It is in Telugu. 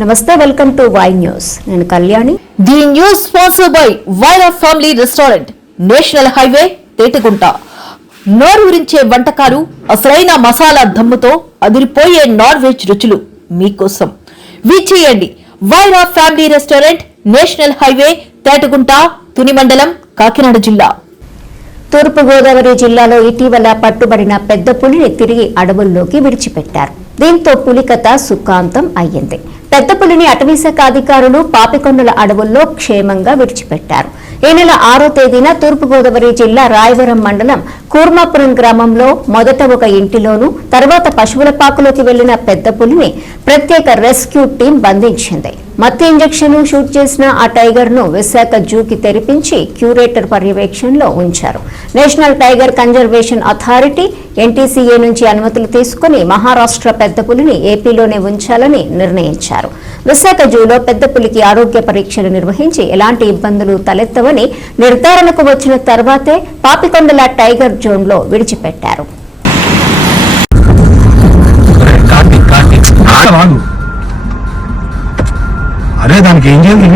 నమస్తే, వెల్కమ్ టు వై న్యూస్. నేను Kalyani. The news sponsored by Wyra family restaurant, national highway, Tetagunta. నోరూరించే వంటకాలు, అసలైన మసాలా దమ్ముతో అదిరిపోయే నాన్ వెజ్ రుచులు మీకోసం. విచ్చేయండి Wyra family restaurant, national highway, Tetagunta, Tuni మండలం, కాకినాడ జిల్లా. తూర్పుగోదావరి జిల్లాలో ఇటీవల పట్టుబడిన పెద్ద పులిని తిరిగి అడవుల్లోకి విడిచిపెట్టారు. దీంతో పులి కథ సుఖాంతం అయ్యింది. పెద్ద పులిని అటవీశాఖ అధికారులు పాపికొండల అడవుల్లో క్షేమంగా విడిచిపెట్టారు. ఈ నెల 6వ తేదీన తూర్పుగోదావరి జిల్లా రాయవరం మండలం కూర్మాపురం గ్రామంలో మొదట ఒక ఇంటిలోనూ తర్వాత పశువుల పాకులోకి వెళ్లిన పెద్ద పులిని ప్రత్యేక రెస్క్యూ టీం బంధించింది. మత్తు ఇంజెక్షన్ షూట్ చేసిన ఆ టైగర్ ను విశాఖ జూకి తెరిపించి క్యూరేటర్ పర్యవేక్షణలో ఉంచారు. National tiger conservation authority NTCA నుంచి అనుమతులు తీసుకుని మహారాష్ట్ర పెద్ద పులిని ఏపీలోనే ఉంచాలని నిర్ణయించారు. విశాఖ జూలో పెద్ద పులికి ఆరోగ్య పరీక్షలు నిర్వహించి ఎలాంటి ఇబ్బందులు తలెత్తవని నిర్ధారణకు వచ్చిన తర్వాతే పాపికొండల టైగర్ జోన్ లో విడిచిపెట్టారు. అరే దానికి ఏం చేయాలి